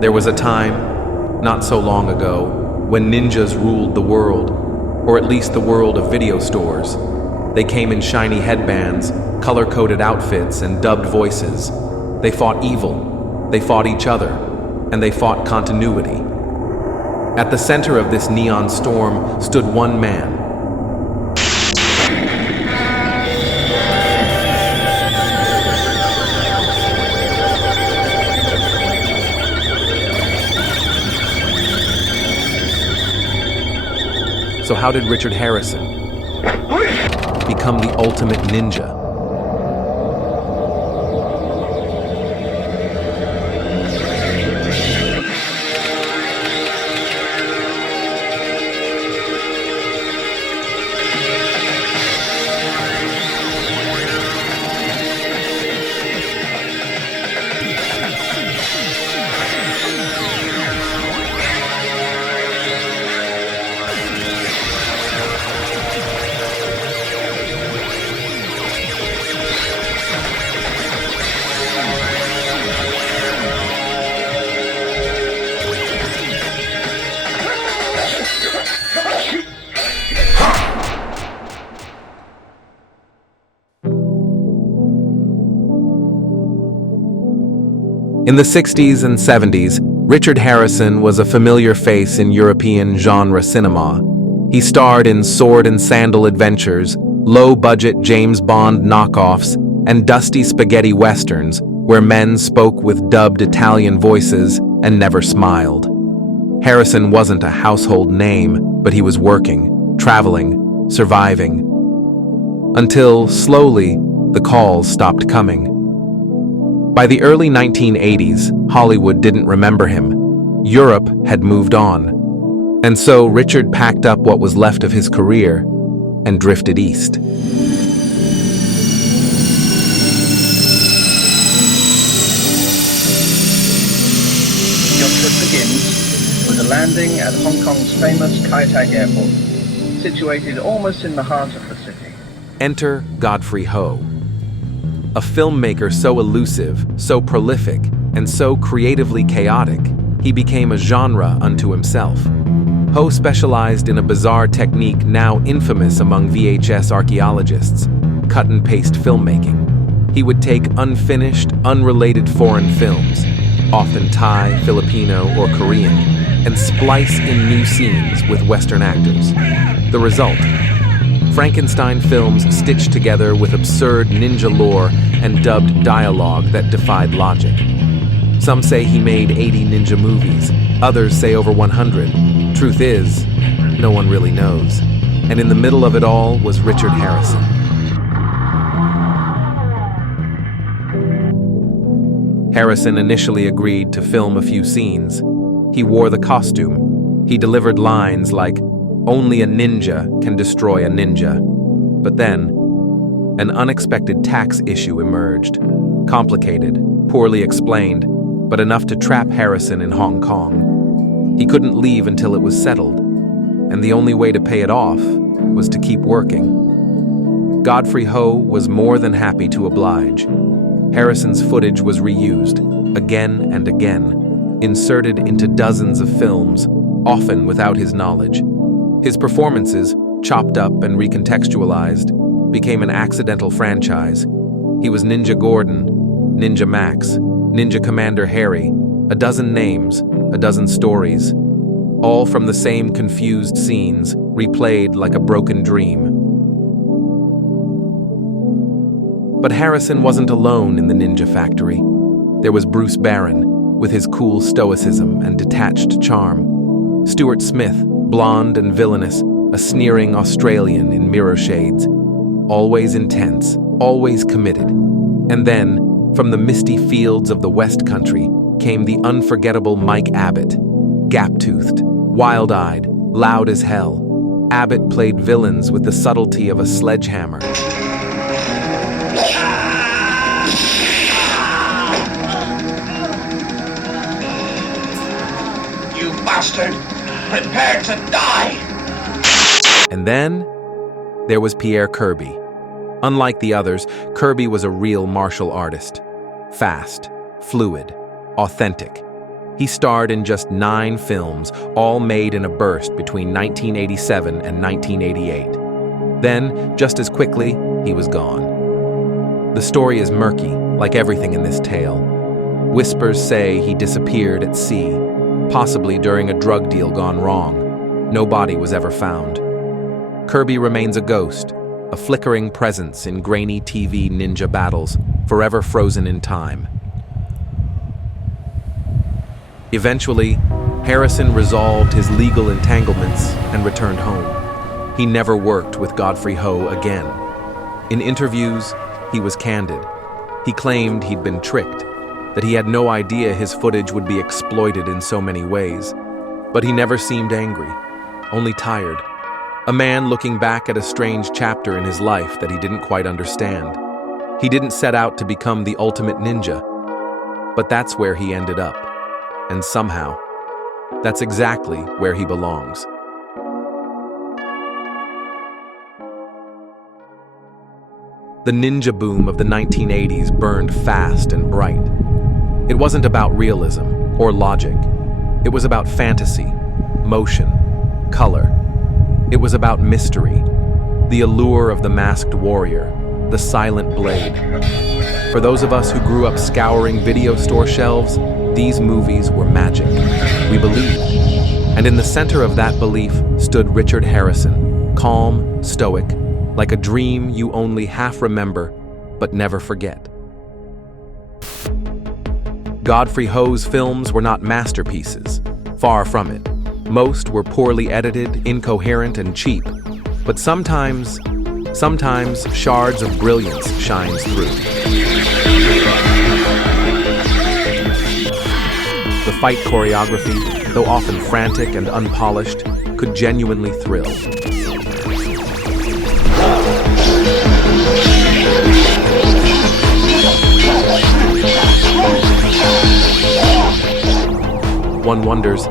There was a time, not so long ago, when ninjas ruled the world, or at least the world of video stores. They came in shiny headbands, color-coded outfits, and dubbed voices. They fought evil, they fought each other, and they fought continuity. At the center of this neon storm stood one man. So how did Richard Harrison become the ultimate ninja? In the 60s and 70s, Richard Harrison was a familiar face in European genre cinema. He starred in sword and sandal adventures, low-budget James Bond knockoffs, and dusty spaghetti westerns where men spoke with dubbed Italian voices and never smiled. Harrison wasn't a household name, but he was working, traveling, surviving. Until, slowly, the calls stopped coming. By the early 1980s, Hollywood didn't remember him. Europe had moved on. And so Richard packed up what was left of his career and drifted east. Your trip begins with a landing at Hong Kong's famous Kai Tak Airport, situated almost in the heart of the city. Enter Godfrey Ho, a filmmaker so elusive, so prolific, and so creatively chaotic, he became a genre unto himself. Ho specialized in a bizarre technique now infamous among VHS archaeologists, cut-and-paste filmmaking. He would take unfinished, unrelated foreign films, often Thai, Filipino, or Korean, and splice in new scenes with Western actors. The result: Frankenstein films stitched together with absurd ninja lore and dubbed dialogue that defied logic. Some say he made 80 ninja movies, others say over 100. Truth is, no one really knows. And in the middle of it all was Richard Harrison. Harrison initially agreed to film a few scenes. He wore the costume. He delivered lines like, "Only a ninja can destroy a ninja." But then, an unexpected tax issue emerged. Complicated, poorly explained, but enough to trap Harrison in Hong Kong. He couldn't leave until it was settled, and the only way to pay it off was to keep working. Godfrey Ho was more than happy to oblige. Harrison's footage was reused, again and again, inserted into dozens of films, often without his knowledge. His performances, chopped up and recontextualized, became an accidental franchise. He was Ninja Gordon, Ninja Max, Ninja Commander Harry, a dozen names, a dozen stories, all from the same confused scenes, replayed like a broken dream. But Harrison wasn't alone in the ninja factory. There was Bruce Barron, with his cool stoicism and detached charm. Stuart Smith, blonde and villainous, a sneering Australian in mirror shades. Always intense, always committed. And then, from the misty fields of the West Country, came the unforgettable Mike Abbott. Gap-toothed, wild-eyed, loud as hell, Abbott played villains with the subtlety of a sledgehammer. You bastard! Prepare to die! And then there was Pierre Kirby. Unlike the others, Kirby was a real martial artist. Fast, fluid, authentic. He starred in just 9 films, all made in a burst between 1987 and 1988. Then, just as quickly, he was gone. The story is murky, like everything in this tale. Whispers say he disappeared at sea, possibly during a drug deal gone wrong. No body was ever found. Kirby remains a ghost, a flickering presence in grainy TV ninja battles, forever frozen in time. Eventually, Harrison resolved his legal entanglements and returned home. He never worked with Godfrey Ho again. In interviews, he was candid. He claimed he'd been tricked, that he had no idea his footage would be exploited in so many ways. But he never seemed angry, only tired. A man looking back at a strange chapter in his life that he didn't quite understand. He didn't set out to become the ultimate ninja, but that's where he ended up. And somehow, that's exactly where he belongs. The ninja boom of the 1980s burned fast and bright. It wasn't about realism or logic. It was about fantasy, motion, color. It was about mystery, the allure of the masked warrior, the silent blade. For those of us who grew up scouring video store shelves, these movies were magic. We believed. And in the center of that belief stood Richard Harrison, calm, stoic, like a dream you only half remember, but never forget. Godfrey Ho's films were not masterpieces. Far from it. Most were poorly edited, incoherent, and cheap. But sometimes shards of brilliance shines through. The fight choreography, though often frantic and unpolished, could genuinely thrill. One wonders,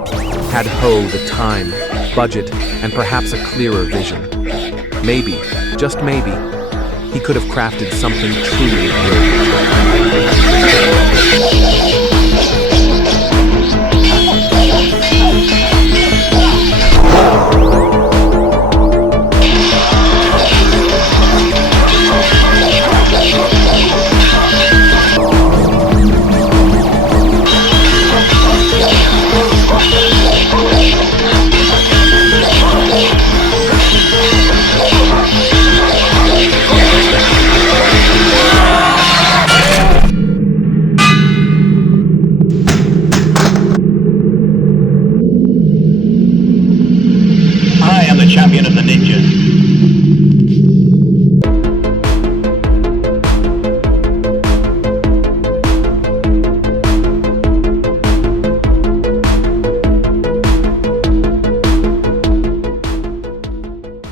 had Ho the time, budget, and perhaps a clearer vision? Maybe, just maybe, he could have crafted something truly I am the champion of the ninjas.